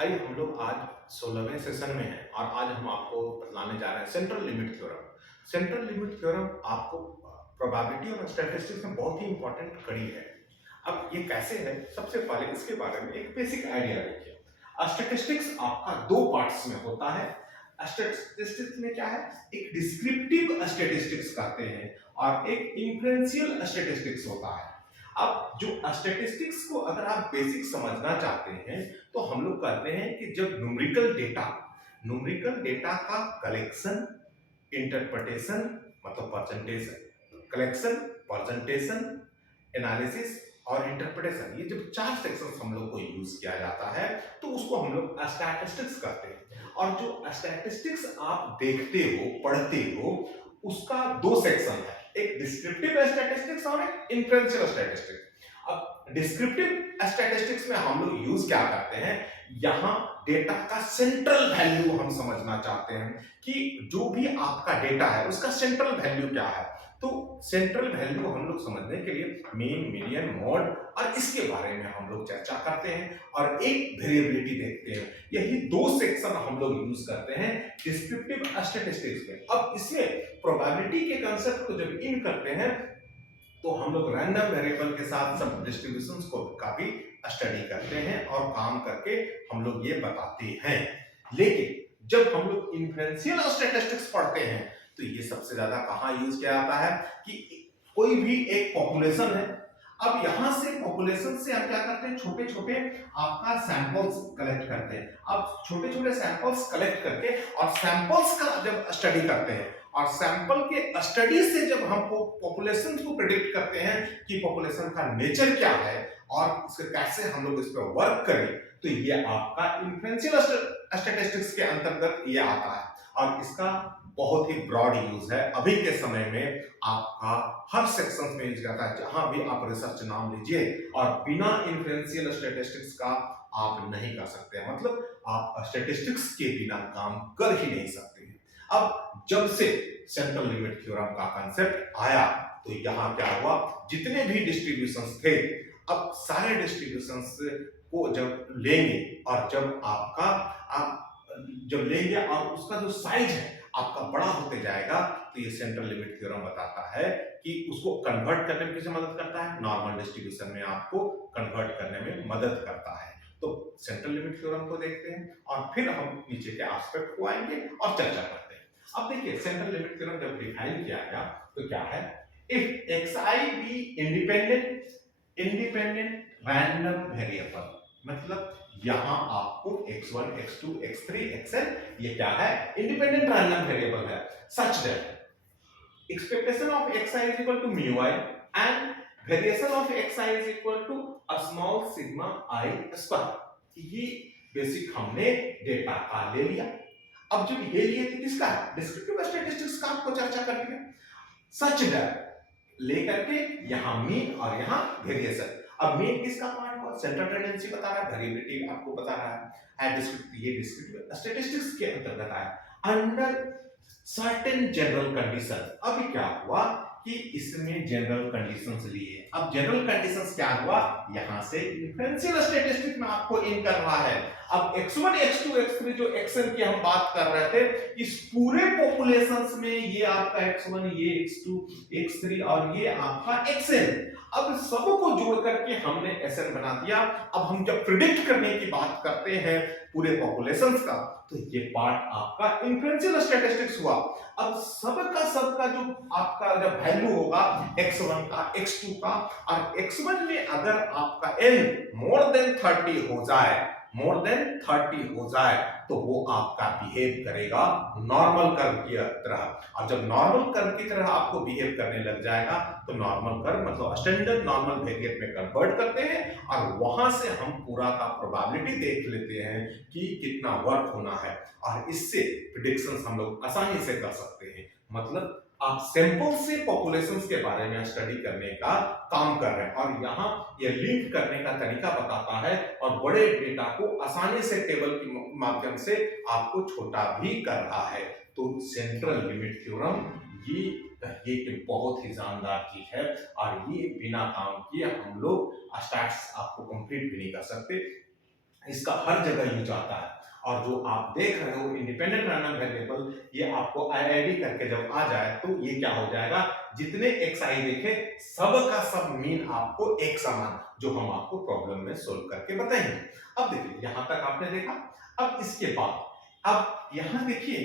आइए हम लोग आज 16वें सेशन में हैं और आज हम आपको बतलाने जा रहे हैं central limit theorem. Central limit theorem आपको प्रोबेबिलिटी और स्टैटिस्टिक्स में बहुत ही इंपॉर्टेंट कड़ी है। अब ये कैसे है, सबसे पहले इसके बारे में एक बेसिक आइडिया रखिए। स्टैटिस्टिक्स आपका दो पार्ट्स में होता है। स्टैटिस्टिक्स में क्या है, एक डिस्क्रिप्टिव स्टैटिस्टिक्स कहते हैं और एक इन्फ्लुएंशियल स्टैटिस्टिक्स होता है। अब जो स्टैटिस्टिक्स को अगर आप बेसिक समझना चाहते हैं तो हम लोग कहते हैं कि जब न्यूमेरिकल डेटा का कलेक्शन, इंटरप्रिटेशन मतलब परसेंटेज कलेक्शन, परसेंटेशन, एनालिसिस और इंटरप्रिटेशन, ये जब चार सेक्शंस हम लोग को यूज किया जाता है तो उसको हम लोग स्टैटिस्टिक्स कहते हैं। और जो स्टैटिस्टिक्स आप देखते हो, पढ़ते हो, उसका दो सेक्शन है, एक डिस्क्रिप्टिव स्टैटिस्टिक्स और एक इन्फ्लुएंशियल स्टैटिस्टिक्स। अब डिस्क्रिप्टिव स्टैटिस्टिक्स में हम लोग यूज क्या करते हैं, यहां डेटा का सेंट्रल वैल्यू हम समझना चाहते हैं कि जो भी आपका डेटा है उसका सेंट्रल वैल्यू क्या है। तो सेंट्रल वैल्यू हम लोग समझने के लिए मीन, मीडियन, मॉड और इसके बारे में हम लोग चर्चा करते हैं और एक वेरिएबिलिटी देखते हैं। यही दो सेक्शन हम लोग यूज करते हैं डिस्क्रिप्टिव स्टैटिस्टिक्स में। अब इसमें प्रोबेबिलिटी के कंसेप्ट को जब इन करते हैं तो हम लोग रैंडम वेरिएबल के साथ सब डिस्ट्रीब्यूशंस को काफी स्टडी करते हैं और काम करके हम लोग ये बताते हैं। लेकिन जब हम लोग इन्फ्लुएंशियल स्टैटिस्टिक्स पढ़ते हैं तो ये सबसे ज्यादा कहां यूज किया जाता है कि कोई भी एक पॉपुलेशन है। अब यहां से पॉपुलेशन से हम क्या करते हैं, छोटे छोटे आपका सैंपल्स कलेक्ट करते हैं। अब छोटे छोटे सैंपल्स कलेक्ट करके और सैंपल्स का जब स्टडी करते हैं और सैंपल के स्टडी से जब हम पॉपुलेशन को प्रेडिक्ट करते हैं कि पॉपुलेशन का नेचर क्या है और इसके कैसे हम लोग इस पर वर्क करें, तो ये आपका इन्फ्लुएंशियल स्टैटिस्टिक्स के अंतर्गत ये आता है। और इसका बहुत ही ब्रॉड यूज है अभी के समय में, आपका हर सेक्शन में यूज जाता है। जहां भी आप रिसर्च नाम लीजिए और बिना इन्फ्लुएंशियल स्टैटिस्टिक्स का आप नहीं कर सकते, मतलब आप स्टैटिस्टिक्स के बिना काम कर ही नहीं सकते हैं। अब जब से सेंट्रल लिमिट थ्योरम का कंसेप्ट आया तो यहां क्या हुआ, जितने भी डिस्ट्रीब्यूशंस थे, अब सारे डिस्ट्रीब्यूशंस को जब लेंगे और जब आपका आप जब लेंगे और उसका जो साइज है आपका बड़ा होते जाएगा, तो ये सेंट्रल लिमिट थ्योरम बताता है कि उसको कन्वर्ट करने में किसे मदद करता है, नॉर्मल डिस्ट्रीब्यूशन में आपको कन्वर्ट करने में मदद करता है। तो सेंट्रल लिमिट थ्योरम को देखते हैं और फिर हम नीचे के एस्पेक्ट को आएंगे और चर्चा करते हैं। अब देखिए सेंट्रल लिमिट थ्योरम जब डिफाइन किया गया तो क्या है, if xi be independent random variable, मतलब यहां आपको x1, x2, x3, xn ये क्या है, इंडिपेंडेंट रैंडम वेरिएबल है, such that expectation of xi is equal to mu I and variation of xi is equal to a small sigma I square। ये basic हमने data का ले लिया। अब जब ये लिए थे किसका, डिस्क्रिप्टिव स्टैटिस्टिक्स का आपको चर्चा करनी है, सच दैट लेकर के यहां मीन और यहां वेरिएशन। अब मीन किसका पार्ट हुआ, सेंट्रल टेंडेंसी बता रहा है, वेरिएबिलिटी आपको बता रहा है डिस्क्रिप्टिव, ये डिस्क्रिप्टिव स्टैटिस्टिक्स के अंतर्गत आया अंडर सर्टेन जनरल कंडीशन। अभी क्या हुआ कि इसमें जनरल कंडीशंस लिए। अब जनरल कंडीशंस क्या हुआ, यहां से इन्फ्लुएंशियल स्टैटिस्टिक्स में आपको इन कर रहा है। अब x1, x2, x3 जो xn की हम बात कर रहे थे, इस पूरे पॉपुलेशंस में ये आपका x1, ये x2, x3 और ये आपका xn, अब सबको जोड़ करके हमने SN बना दिया। अब हम जब प्रिडिक्ट करने की बात करते हैं पूरे पॉपुलेशंस का, तो ये पार्ट आपका इन्फ्लुएंशियल स्टैटिस्टिक्स हुआ। अब सबका जो आपका जब वैल्यू होगा x1 का, x2 का और x1 में अगर आपका n मोर देन 30 हो जाए, मोर देन 30 हो जाए, तो वो आपका बिहेव करेगा नॉर्मल कर्व की तरह। और जब नॉर्मल कर्व की तरह आपको बिहेव करने लग जाएगा तो नॉर्मल कर्व मतलब स्टैंडर्ड नॉर्मल वेरिएट में कन्वर्ट करते हैं और वहां से हम पूरा का प्रोबेबिलिटी देख लेते हैं कि कितना वर्क होना है और इससे प्रिडिक्शंस हम लोग आसानी से कर सकते हैं। मतलब आप सैंपल से पॉपुलेशंस के बारे में स्टडी करने का काम कर रहे हैं और यहाँ ये लिंक करने का तरीका बताता है और बड़े डेटा को आसानी से टेबल के माध्यम से आपको छोटा भी कर रहा है। तो सेंट्रल लिमिट थ्योरम ये एक बहुत ही शानदार चीज है और ये बिना काम किए हम लोग स्टैट्स आपको कंप्लीट भी नहीं कर सकते। इसका हर जगह यूज आता है। और जो आप देख रहे हो इंडिपेंडेंट रैंडम वेरिएबल, ये आपको आईआईडी करके जब आ जाए तो ये क्या हो जाएगा, जितने एक्स आई देखे सब का सब मीन आपको एक समान, जो हम आपको प्रॉब्लम में सोल्व करके बताएंगे। अब देखिए यहां तक आपने देखा। अब इसके बाद अब यहां देखिए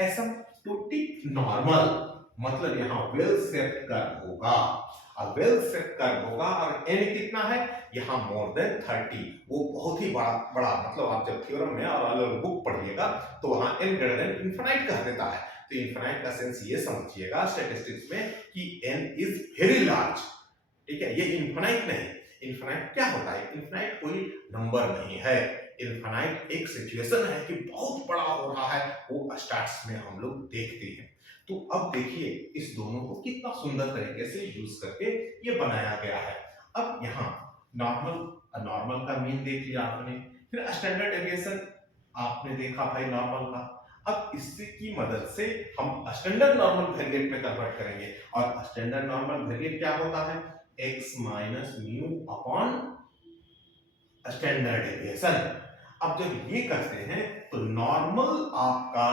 एसिम्प्टोटिक नॉर्मल, मतलब यहां वेल सेट कर्व होगा, और वेल सेट कर्व होगा और एन कितना है यहाँ मोर देन 30, वो बहुत ही बड़ा बड़ा, मतलब आप जब थ्योरम में और अलग बुक पढ़िएगा तो वहां n ग्रेटर देन इनफिनाइट कह देता है। तो इनफिनाइट का सेंस ये समझिएगा स्टैटिस्टिक्स में कि n इज वेरी लार्ज, ठीक है, ये इनफिनाइट नहीं। इनफिनाइट क्या होता है, इनफिनाइट कोई नंबर नहीं है, इनफिनाइट एक सिचुएशन है कि बहुत बड़ा हो रहा है, वो स्टार्ट्स में हम लोग देखते हैं। तो अब देखिए इस दोनों को कितना सुंदर तरीके से यूज करके ये बनाया गया है। अब यहाँ नॉर्मल का मीन देख लिया आपने, फिर स्टैंडर्ड डेविएशन आपने देखा भाई नॉर्मल का। अब इससे की मदद से हम स्टैंडर्ड नॉर्मल वेरिएट में कन्वर्ट करेंगे, और स्टैंडर्ड नॉर्मल वेरिएट क्या होता है, x minus mu upon standard deviation. अब जब ये करते हैं तो नॉर्मल आपका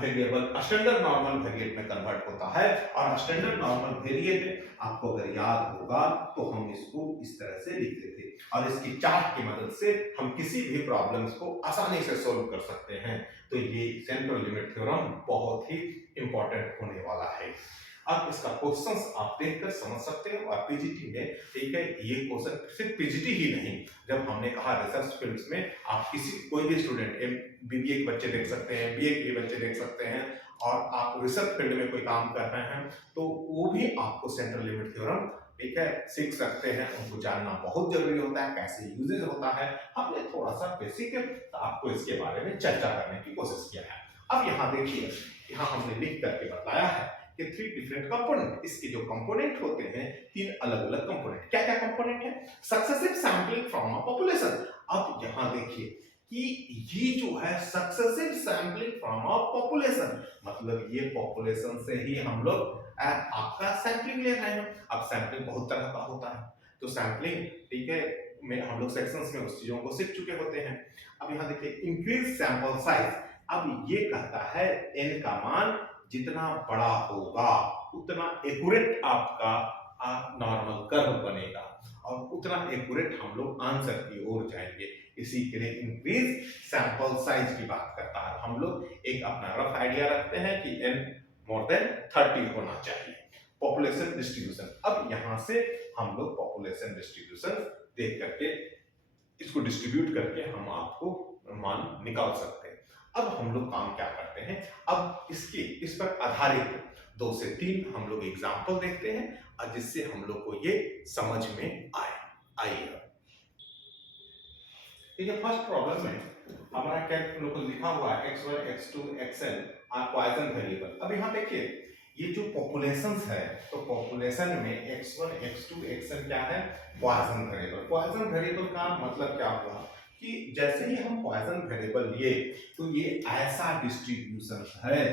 वेरिएबल स्टैंडर्ड नॉर्मल वेरिएट में कन्वर्ट होता है, और स्टैंडर्ड नॉर्मल वेरिएट आपको अगर याद होगा तो हम इसको इस तरह से लिखते थे, और इसकी चार्ट की मदद से हम किसी भी प्रॉब्लम्स को आसानी से सॉल्व कर सकते हैं। तो ये सेंट्रल लिमिट थ्योरम बहुत ही इंपॉर्टेंट होने वाला है। अब इसका क्वेश्चंस आप देखकर समझ सकते हो, और पीजीटी में, ठीक है, ये क्वेश्चन सिर्फ पीजीटी ही नहीं, जब हमने कहा रिसर्च फील्ड्स में आप कोई भी स्टूडेंट बीबीए के बच्चे देख सकते हैं, बीए के बच्चे देख सकते हैं, और आप रिसर्च फील्ड में कोई काम कर रहे हैं तो वो भी आपको सेंट्रल लिमिट थ्योरम, ठीक है, सीख सकते हैं। उनको जानना बहुत जरूरी होता है, कैसे यूजेज होता है। हमने थोड़ा सा बेसिक आपको इसके बारे में चर्चा करने की कोशिश किया है। अब यहाँ देखिए, यहाँ हमने लिख करके बताया है कि 3 डिफरेंट कंपोनेंट, इसके जो कंपोनेंट होते हैं 3 अलग अलग कंपोनेंट। क्या क्या कंपोनेंट है, successive sampling from a population. अब यहाँ देखिए कि ये जो है successive sampling from a population, मतलब ये पॉपुलेशन से ही हम लोग आपका सैंपलिंग ले रहे हैं। अब सैंपलिंग बहुत तरह का होता है, तो सैंपलिंग, ठीक है, में हम लोग सेक्शंस में उस चीजों को सीख चुके होते हैं। अब यहाँ देखिए इंक्रीज सैंपल साइज। अब ये कहता है n का मान जितना बड़ा होगा उतना एक्यूरेट आपका नॉर्मल कर्व बनेगा, और उतना एक्यूरेट हम लोग आंसर की ओर जाएंगे। इसी के लिए इंक्रीज सैंपल साइज की बात करता है। हम लोग एक अपना रफ आइडिया रखते हैं कि n मोर देन 30 होना चाहिए। पॉपुलेशन डिस्ट्रीब्यूशन, अब यहां से हम लोग पॉपुलेशन डिस्ट्रीब्यूशन देख करके इसको डिस्ट्रीब्यूट करके हम आपको मान निकाल सकते हैं। अब हम लोग काम क्या करते हैं, अब इस पर आधारित 2 से 3 हम लोग एग्जाम्पल देखते हैं, और जिससे हम लोग को ये समझ में आएगा। ठीक है, फर्स्ट प्रॉब्लम में हमारा क्या लोग लिखा हुआ है x1 x2 xn are Poisson variable. अब यहाँ देखिए ये जो पॉपुलेशंस है, तो पॉपुलेशन में x1 x2 xn क्या है, पॉइसन वेरिएबल। पॉइसन वेरिएबल का मतलब क्या हुआ कि जैसे ही हम पॉइसन वेरिएबल लिए तो ये ऐसा डिस्ट्रीब्यूशन है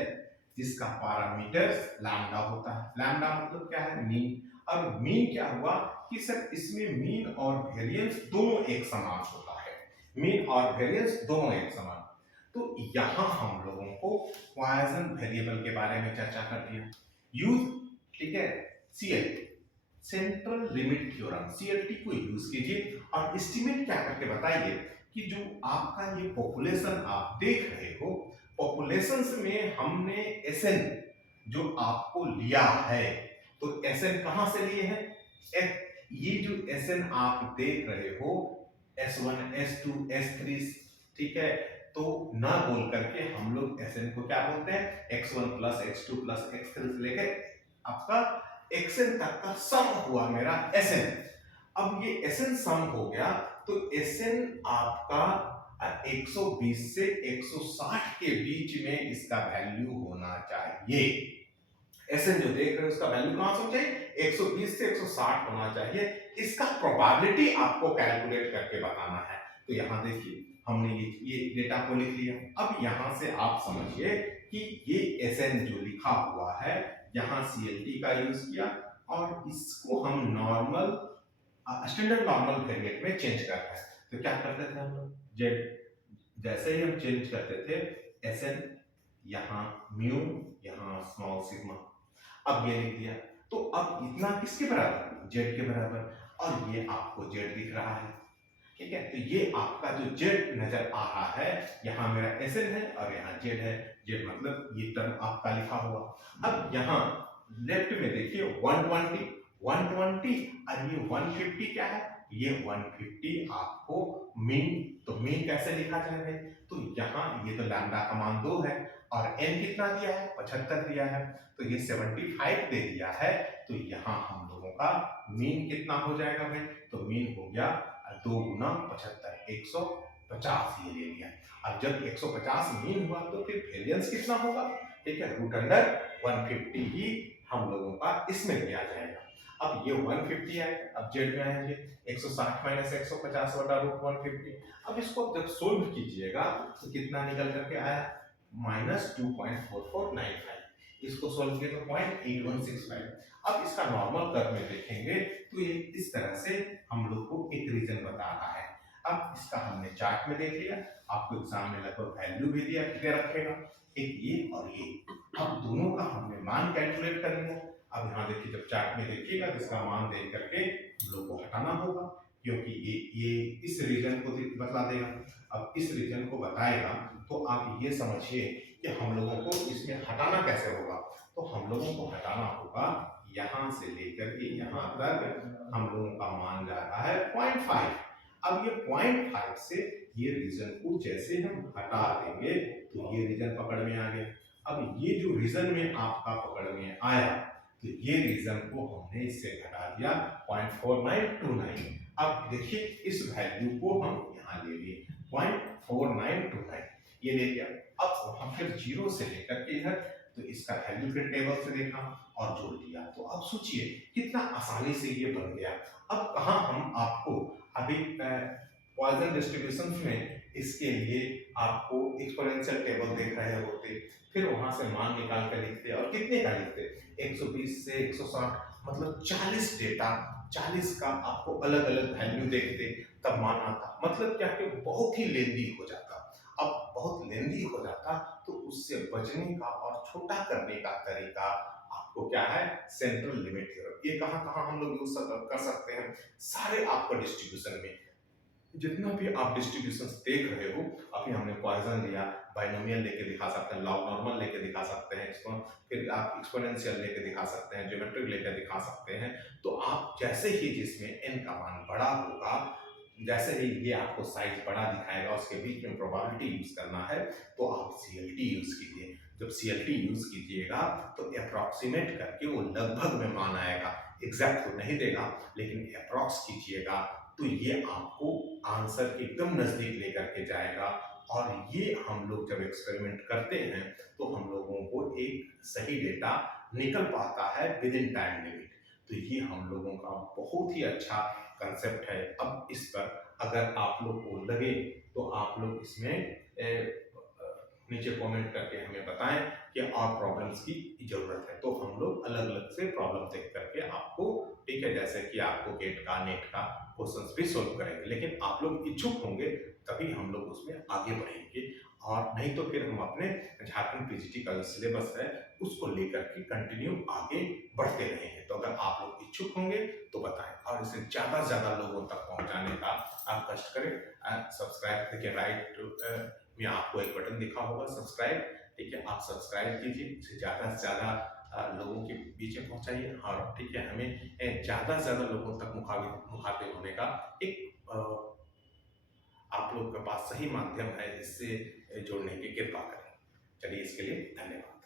जिसका पैरामीटर लैम्डा होता है। लैम्डा मतलब क्या है, मीन। अब मीन क्या हुआ कि सर इसमें मीन और वेरिएंस दोनों एक समान होता है, मीन और वेरिएंस दोनों एक समान। तो यहां हम लोगों को पॉइसन वेरिएबल के बारे में चर्चा कर दिया। यूज, ठीक है, CLT, central limit theorem, CLT को यूज कीजिए और एस्टिमेट क्या करके बताइए कि जो आपका ये पॉपुलेशन आप देख रहे हो, पॉपुलेशंस में हमने एसएन जो आपको लिया है, तो एसएन कहां से लिए हैं, ये जो एसएन आप देख रहे हो S1 S2 S3, ठीक है, तो ना बोल करके हम लोग Sn को क्या बोलते हैं, x1 plus x2 plus x3 से लेकर आपका xn तक का सम हुआ मेरा Sn। अब ये Sn सम हो गया तो Sn आपका 120 से 160 के बीच में इसका वैल्यू होना चाहिए। Sn जो देख रहे हो उसका वैल्यू कहां से होना चाहिए, 120 से 160 होना चाहिए। इसका प्रोबेबिलिटी आपको कैलकुलेट करके बताना है। तो यहां देखिए हमने ये डेटा को लिख लिया। अब यहां से आप समझिए कि ये Sn जो लिखा हुआ है यहां CLT का यूज किया, और इसको हम नॉर्मल स्टैंडर्ड नॉर्मल वेरिएट में चेंज कर रहे हैं। तो क्या करते थे हम लोग, जेड जैसे ही हम चेंज करते थे एस एन, यहाँ म्यू, यहाँ स्मॉल सिग्मा, अब ये लिख दिया। तो अब इतना किसके बराबर, जेड के बराबर, और ये आपको जेड दिख रहा है, ठीक है। तो ये आपका जो जेड नजर आ रहा है, यहाँ मेरा एस एन है और यहाँ जेड है, जेड मतलब ये टर्म आपका लिखा हुआ। अब यहाँ लेफ्ट में देखिए 120 120 और ये 150 क्या है, ये 150 आपको मीन, तो मीन कैसे लिखा जाए भाई, तो यहाँ ये तो लैम्डा का मान 2 है और n कितना दिया है, 75 दिया है, तो ये 75 दे दिया है। तो यहाँ हम लोगों का मीन कितना हो जाएगा भाई, तो मीन हो गया 2 गुना 75, 150 ये ले लिया। अब जब 150 मीन हुआ तो फिर वेरिएंस कितना होगा, ठीक है, रूट अंडर 150 ही हम लोगों का इसमें लिया जाएगा। अब ये 150 आए, अब जेड में आएंगे 160 माइनस 150 बटा रूट 150। अब इसको जब सोल्व कीजिएगा तो कितना निकल करके आया, माइनस 2.4495। इसको सोल्व किए तो 0.8165। अब इसका नॉर्मल कर्व में देखेंगे तो ये इस तरह से हम लोग को एक रीजन बता रहा है। अब इसका हमने चार्ट में देख लिया, आपको एग्जाम में लगभग वैल्यू भी दिया दे रखेगा, एक ये और ये। अब दोनों का हमने मान कैलकुलेट कर लिया। अब यहाँ देखिए, जब चार्ट में देखिएगा तो इसका मान देख करके हम लोग को हटाना होगा, क्योंकि ये इस रीजन को बतला देगा। अब इस रीजन को बताएगा तो आप ये समझिए कि हम लोगों को इसमें हटाना कैसे होगा। तो हम लोगों को हटाना होगा यहाँ से लेकर के यहाँ तक हम लोगों का मान जा रहा है 0.5। अब ये 0.5 से ये रीजन को जैसे हम हटा देंगे तो ये रीजन पकड़ में आ गया। अब ये जो रीजन में आपका पकड़ में आया तो ये रीजन को हमने इससे घटा दिया 0.4929। अब देखिए इस वैल्यू को हम यहाँ ले लिए 0.4929, ये ले लिया। अब हम फिर जीरो से लेकर के इधर, तो इसका वैल्यू फिर टेबल से देखा और जोड़ दिया। तो अब सोचिए कितना आसानी से ये बन गया। अब कहाँ हम आपको अभी पॉइजन डिस्ट्रीब्यूशन में इसके लिए आपको एक्सपोनेंशियल टेबल देख रहे होते, फिर वहां से मान निकाल कर लिखते और कितने का लिखते, 120 से 160, मतलब 40 डेटा, 40 का आपको अलग अलग वैल्यू देखते तब मान आता। मतलब क्या कि बहुत ही लेंदी हो जाता। अब बहुत लेंदी हो जाता तो उससे बचने का और छोटा करने का तरीका आपको क्या है, सेंट्रल लिमिट थ्योरम। ये कहाँ कहाँ हम लोग यूज कर सकते हैं, सारे आपको डिस्ट्रीब्यूशन में जितना भी आप डिस्ट्रीब्यूशन देख रहे हो। अभी हमने पॉइजन लिया, बाइनोमियल लेके दिखा सकते हैं, लॉग नॉर्मल लेके दिखा सकते हैं इसको, फिर आप एक्सपोनेंशियल लेके दिखा सकते हैं, ज्योमेट्रिक लेके दिखा सकते हैं। तो आप जैसे ही जिसमें n का मान बड़ा होगा, जैसे ही ये आपको साइज बड़ा दिखाएगा, उसके बीच में प्रोबेबिलिटी यूज करना है तो आप CLT यूज कीजिए। जब CLT यूज कीजिएगा तो अप्रॉक्सीमेट करके वो लगभग में मान आएगा, एग्जैक्ट तो नहीं देगा लेकिन अप्रॉक्स कीजिएगा तो ये आपको आंसर के एकदम नजदीक लेकर के जाएगा। और ये हम लोग जब एक्सपेरिमेंट करते हैं तो हम लोगों को एक सही डेटा निकल पाता है विद इन टाइम लिमिट। तो ये हम लोगों का बहुत ही अच्छा कंसेप्ट है। अब इस पर अगर आप लोग को लगे तो आप लोग इसमें नीचे कमेंट करके हमें बताएं कि और प्रॉब्लम्स की जरूरत है, तो हम लोग अलग अलग से प्रॉब्लम देख करके आपको, ठीक है, जैसे कि आपको गेट का, नेट का क्वेश्चंस भी सोल्व करेंगे। लेकिन आप लोग इच्छुक होंगे तभी हम लोग उसमें आगे बढ़ेंगे, और नहीं तो फिर हम अपने झारखंड पीजीटी का जो सिलेबस है उसको लेकर के कंटिन्यू आगे बढ़ते रहेंगे। तो अगर आप लोग इच्छुक होंगे तो बताएं, और इसे ज़्यादा से ज़्यादा लोगों तक पहुंचाने का आप कष्ट करें। सब्सक्राइब देखिए, राइट में आपको एक बटन दिखा होगा सब्सक्राइब, ठीक है, आप सब्सक्राइब कीजिए, इसे ज़्यादा से ज़्यादा लोगों के बीच में पहुंचाइए। और ठीक है, हमें ज़्यादा से ज़्यादा लोगों तक मुखातिब होने का एक आप लोग के पास सही माध्यम है, इससे जोड़ने की कृपा करें। चलिए, इसके लिए धन्यवाद।